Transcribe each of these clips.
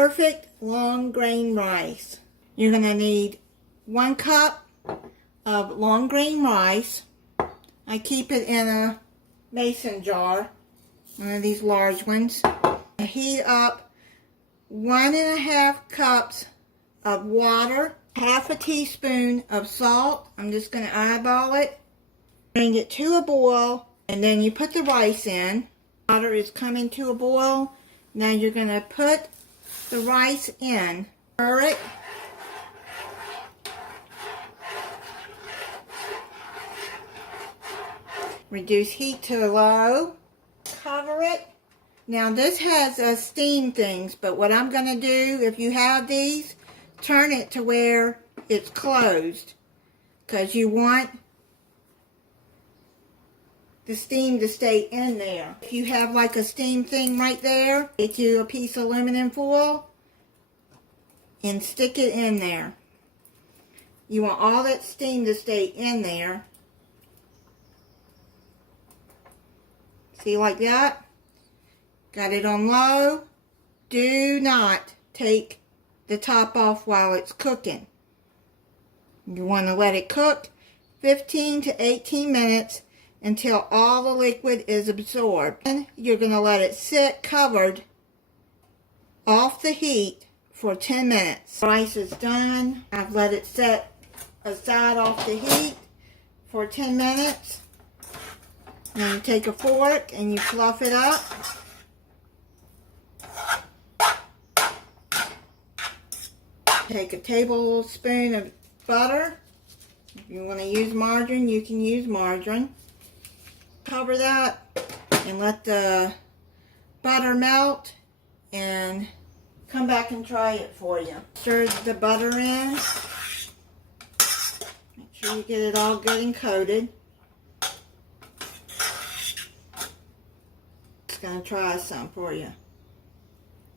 perfect long grain rice. You're going to need 1 cup of long grain rice. I keep it in a mason jar, one of these large ones. I heat up 1.5 cups of water, half a teaspoon of salt. I'm just going to eyeball it. Bring it to a boil, and then you put the rice in. Water is coming to a boil. Now you're going to put the rice in. Stir it. Reduce heat to low. Cover it. Now this has steam things, but what I'm going to do, if you have these, turn it to where it's closed, because you want the steam to stay in there. If you have like a steam thing right there, get you a piece of aluminum foil and stick it in there. You want all that steam to stay in there. See, like that? Got it on low. Do not take the top off while it's cooking. You want to let it cook 15 to 18 minutes until all the liquid is absorbed. And you're going to let it sit covered off the heat for 10 minutes. Rice is done. I've let it set aside off the heat for 10 minutes. Then you take a fork and you fluff it up. Take a tablespoon of butter. If you want to use margarine, you can use margarine. Cover that and let the butter melt and come back and try it for you. Stir the butter in. Make sure you get it all good and coated. Going to try some for you.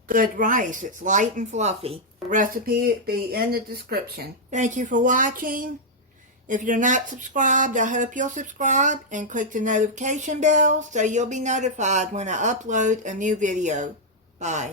Good rice. It's light and fluffy. The recipe will be in the description. Thank you for watching. If you're not subscribed, I hope you'll subscribe and click the notification bell so you'll be notified when I upload a new video. Bye.